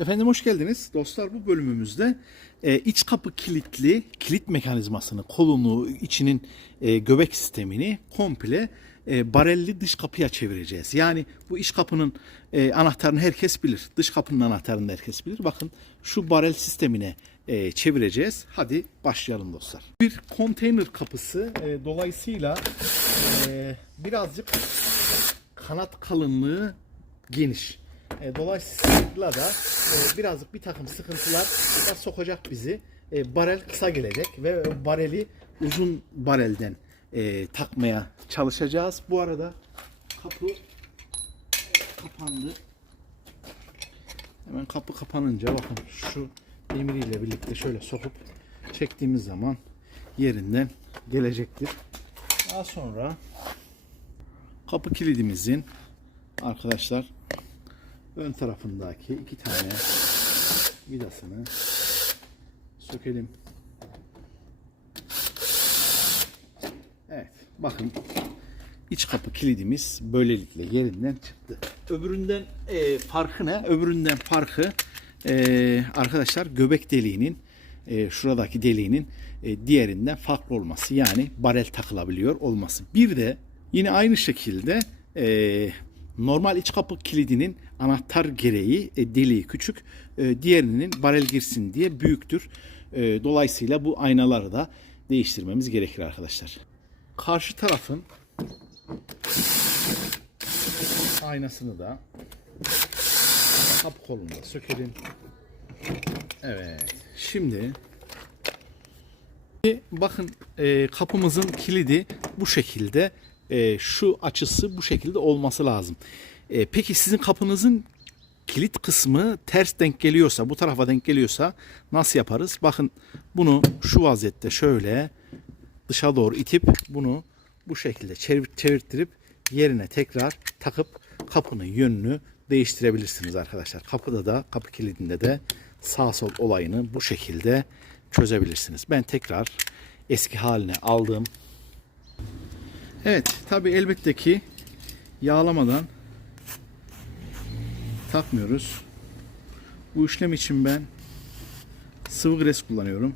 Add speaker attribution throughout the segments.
Speaker 1: Efendim hoş geldiniz. Dostlar bu bölümümüzde e, iç kapı kilitli kilit mekanizmasını, kolunu, içinin e, göbek sistemini komple e, barelli dış kapıya çevireceğiz. Yani bu iç kapının e, anahtarını herkes bilir. Dış kapının anahtarını herkes bilir. Bakın şu barel sistemine e, çevireceğiz. Hadi başlayalım dostlar. Bir konteyner kapısı e, dolayısıyla e, birazcık kanat kalınlığı geniş. E, dolayısıyla da e, birazcık bir takım sıkıntılar da sokacak bizi. E, barel kısa gelecek ve bareli uzun barelden e, takmaya çalışacağız. Bu arada kapı kapandı. Hemen kapı kapanınca bakın şu demiriyle birlikte şöyle sokup çektiğimiz zaman yerinden gelecektir. Daha sonra kapı kilidimizin arkadaşlar ön tarafındaki iki tane vidasını sökelim. Evet bakın iç kapı kilidimiz böylelikle yerinden çıktı. Öbüründen e, farkı ne? Öbüründen farkı e, arkadaşlar göbek deliğinin e, şuradaki deliğinin e, diğerinden farklı olması. Yani barel takılabiliyor olması. Bir de yine aynı şekilde e, normal iç kapı kilidinin anahtar gereği e, deliği küçük, e, diğerinin barel girsin diye büyüktür. E, dolayısıyla bu aynaları da değiştirmemiz gerekir arkadaşlar. Karşı tarafın aynasını da kapı kolunda sökelim. Evet. Şimdi bakın e, kapımızın kilidi bu şekilde e, şu açısı bu şekilde olması lazım. E, peki sizin kapınızın kilit kısmı ters denk geliyorsa, bu tarafa denk geliyorsa nasıl yaparız? Bakın bunu şu vaziyette şöyle dışa doğru itip bunu bu şekilde çevir, çevirttirip yerine tekrar takıp kapının yönünü değiştirebilirsiniz arkadaşlar. Kapıda da kapı kilidinde de sağ sol olayını bu şekilde çözebilirsiniz. Ben tekrar eski haline aldım. Evet tabi elbette ki yağlamadan takmıyoruz. Bu işlem için ben sıvı gres kullanıyorum.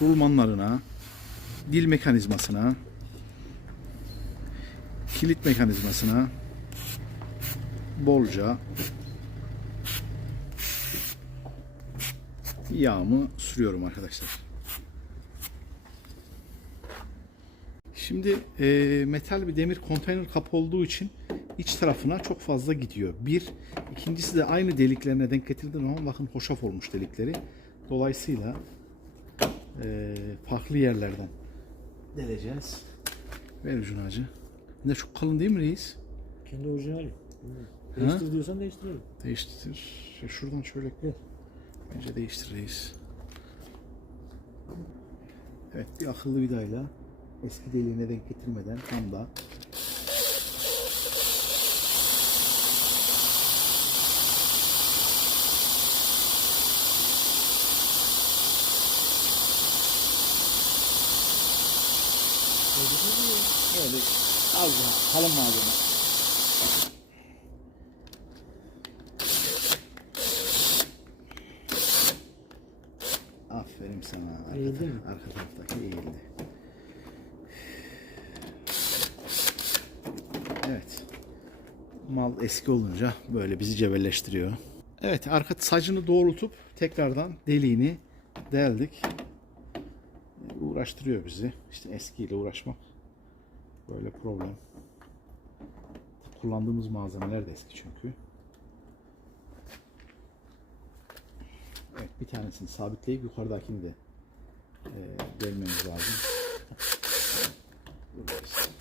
Speaker 1: Rulmanlarına, dil mekanizmasına, kilit mekanizmasına bolca yağımı sürüyorum arkadaşlar. Şimdi e, metal bir demir konteyner kapı olduğu için iç tarafına çok fazla gidiyor. Bir, ikincisi de aynı deliklerine denk getirdiğim zaman bakın hoşaf olmuş delikleri. Dolayısıyla e, farklı yerlerden deleceğiz. Ver ucunu acı. Ne çok kalın değil mi reis?
Speaker 2: Kendi orijinali. Değiştir diyorsan değiştirelim.
Speaker 1: Değiştir. Ya Şuradan şöyle
Speaker 2: Gel.
Speaker 1: Bence değiştir reis. Evet bir akıllı vidayla eski deliğine denk getirmeden tam da Öyle az daha kalın malzeme. Aferin sana. Arka,
Speaker 2: Eğildi mi?
Speaker 1: arka taraftaki eğildi. Evet. Mal eski olunca böyle bizi cebelleştiriyor. Evet arka sacını doğrultup tekrardan deliğini deldik. Uğraştırıyor bizi. İşte eskiyle uğraşmak böyle problem. Kullandığımız malzemeler de eski çünkü. Evet, bir tanesini sabitleyip yukarıdakini de e, delmemiz lazım. Buradayız.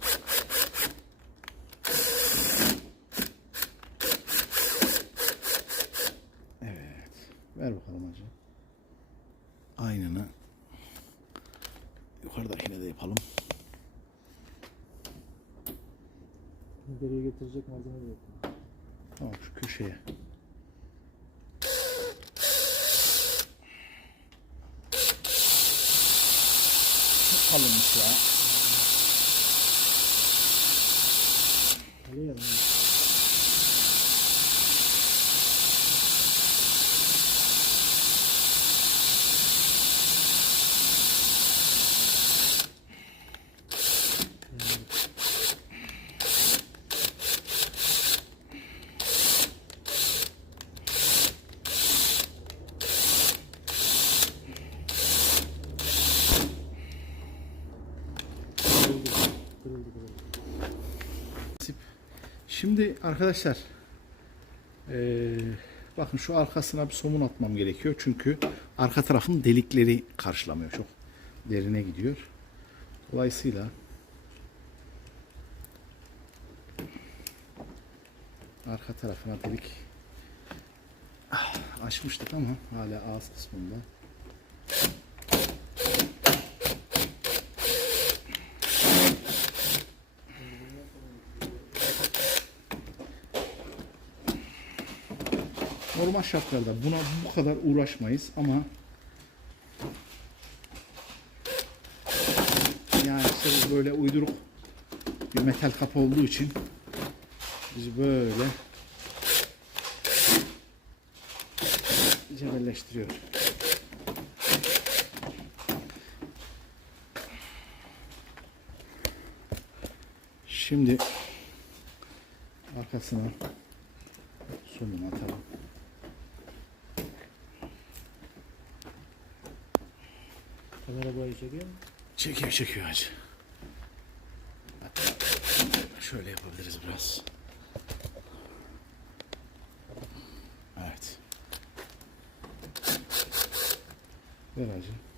Speaker 1: Evet. Ver bakalım hacı. Aynını yukarıdakine de yapalım.
Speaker 2: Geriye getirecek malzeme yok.
Speaker 1: Tamam şu köşeye.
Speaker 2: Öyle ya.
Speaker 1: Şimdi arkadaşlar ee, bakın şu arkasına bir somun atmam gerekiyor. Çünkü arka tarafın delikleri karşılamıyor. Çok derine gidiyor. Dolayısıyla arka tarafına delik açmıştık ama hala ağız kısmında Normal şartlarda buna bu kadar uğraşmayız ama yani bu böyle uyduruk bir metal kapı olduğu için biz böyle cebelleştiriyoruz. Şimdi arkasına somunu atalım.
Speaker 2: Kamera boyu çekiyor mu?
Speaker 1: Çekiyor çekiyor hacı. Şöyle yapabiliriz biraz. Evet. Ver hacı.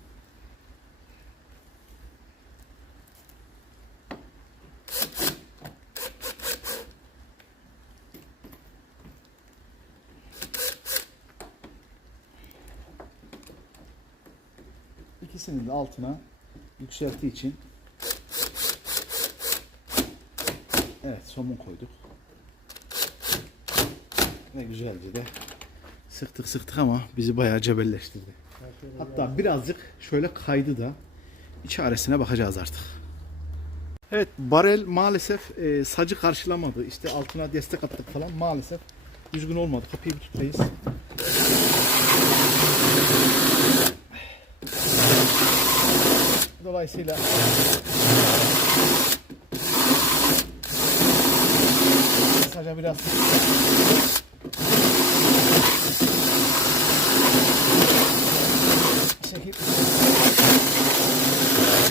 Speaker 1: İkisinin de altına yükselti için Evet somun koyduk. Ve güzelce de sıktık sıktık ama bizi bayağı cebelleştirdi. Hatta birazcık şöyle kaydı da çaresine bakacağız artık. Evet barel maalesef e, sacı karşılamadı. İşte altına destek attık falan maalesef düzgün olmadı. Kapıyı bir tutayız. Dolayısıyla saca biraz çekip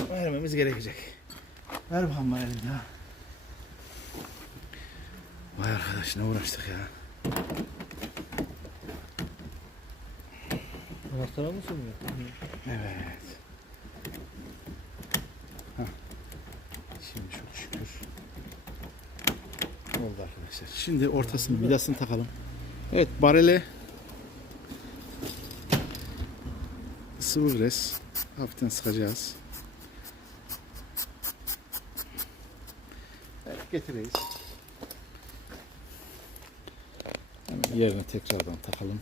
Speaker 1: vermemiz gerekecek. Ver bakalım elini ya. Vay arkadaş ne uğraştık ya.
Speaker 2: Anahtara mı sunuyor?
Speaker 1: Evet. Hah. Şimdi çok şükür. Oldu arkadaşlar. Şimdi ortasını vidasını takalım. Evet barele sıvı gres hafiften sıkacağız. Evet getireyiz. Hemen yerine tekrardan takalım.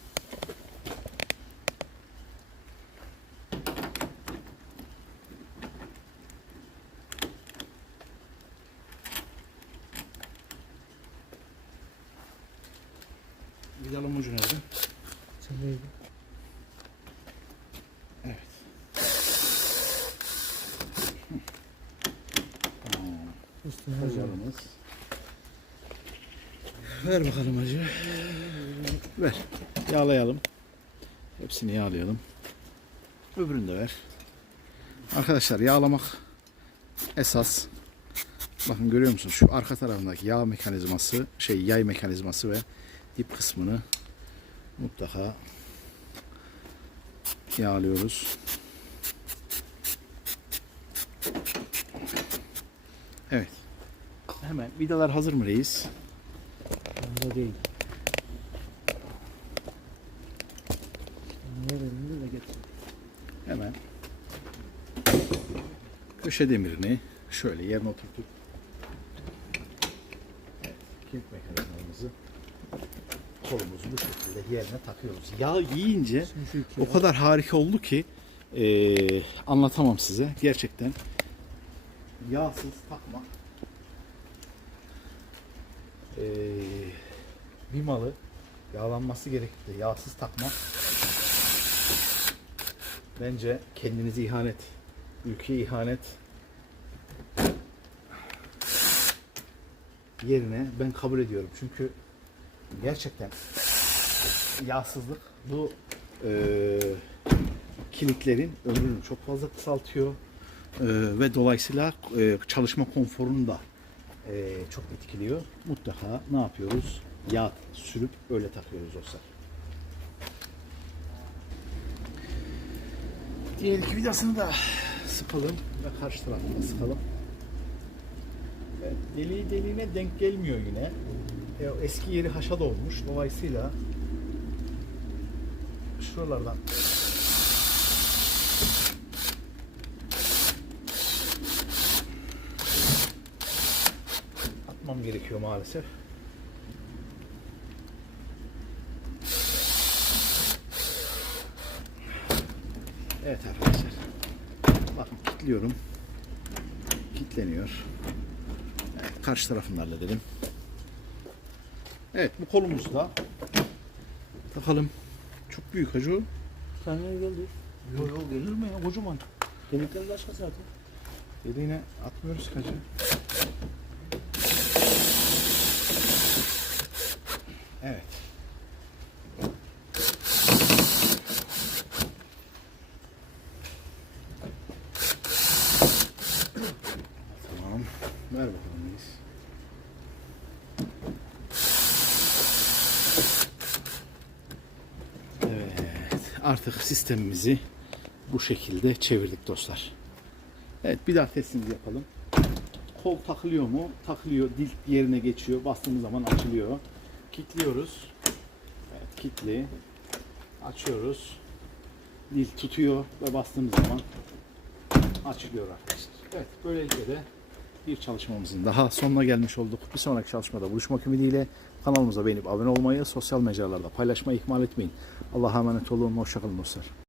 Speaker 2: Üstüne hocam.
Speaker 1: Vidalımız. Ver bakalım hacı. Ver. Yağlayalım. Hepsini yağlayalım. Öbürünü de ver. Arkadaşlar yağlamak esas. Bakın görüyor musunuz şu arka tarafındaki yağ mekanizması, şey yay mekanizması ve dip kısmını mutlaka yağlıyoruz. Evet. Hemen vidalar hazır mı reis?
Speaker 2: Bunda değil. De.
Speaker 1: Hemen köşe demirini şöyle yerine oturtup evet, kilit mekanizmamızı kolumuzu bu şekilde yerine takıyoruz. Yağ yiyince o kadar harika oldu ki eee, anlatamam size. Gerçekten yağsız takma eee, bir malı yağlanması gerekti. Yağsız takma bence kendinize ihanet, ülkeye ihanet yerine ben kabul ediyorum. Çünkü gerçekten yağsızlık bu eee kilitlerin ömrünü çok fazla kısaltıyor Eee, ve dolayısıyla eee, çalışma konforunu da e, çok etkiliyor. Mutlaka ne yapıyoruz? Yağ sürüp öyle takıyoruz dostlar. Diğer iki vidasını da sıkalım ve karşı tarafına sıkalım. Evet, deliği deliğine denk gelmiyor yine. E, eski yeri haşat olmuş. Dolayısıyla şuralardan atmam gerekiyor maalesef. Evet arkadaşlar. Bakın kilitliyorum. Kilitleniyor. Evet, karşı tarafını halledelim. Evet bu kolumuzu da takalım. Çok büyük hacı. o.
Speaker 2: Kendine geldi.
Speaker 1: Yok yok gelir mi ya kocaman.
Speaker 2: Kemikten başka zaten.
Speaker 1: Deliğine atmıyoruz hacı. Evet. Tamam. Ver bakalım biz. Evet. Artık sistemimizi bu şekilde çevirdik dostlar. Evet bir daha testimizi yapalım. Kol takılıyor mu? Takılıyor. Dil yerine geçiyor. Bastığımız zaman açılıyor. Kilitliyoruz. Evet kilitli. Açıyoruz. Dil tutuyor ve bastığımız zaman açılıyor arkadaşlar. Evet böylelikle de bir çalışmamızın daha sonuna gelmiş olduk. Bir sonraki çalışmada buluşmak ümidiyle kanalımıza beğenip abone olmayı, sosyal mecralarda paylaşmayı ihmal etmeyin. Allah'a emanet olun. Hoşçakalın dostlar.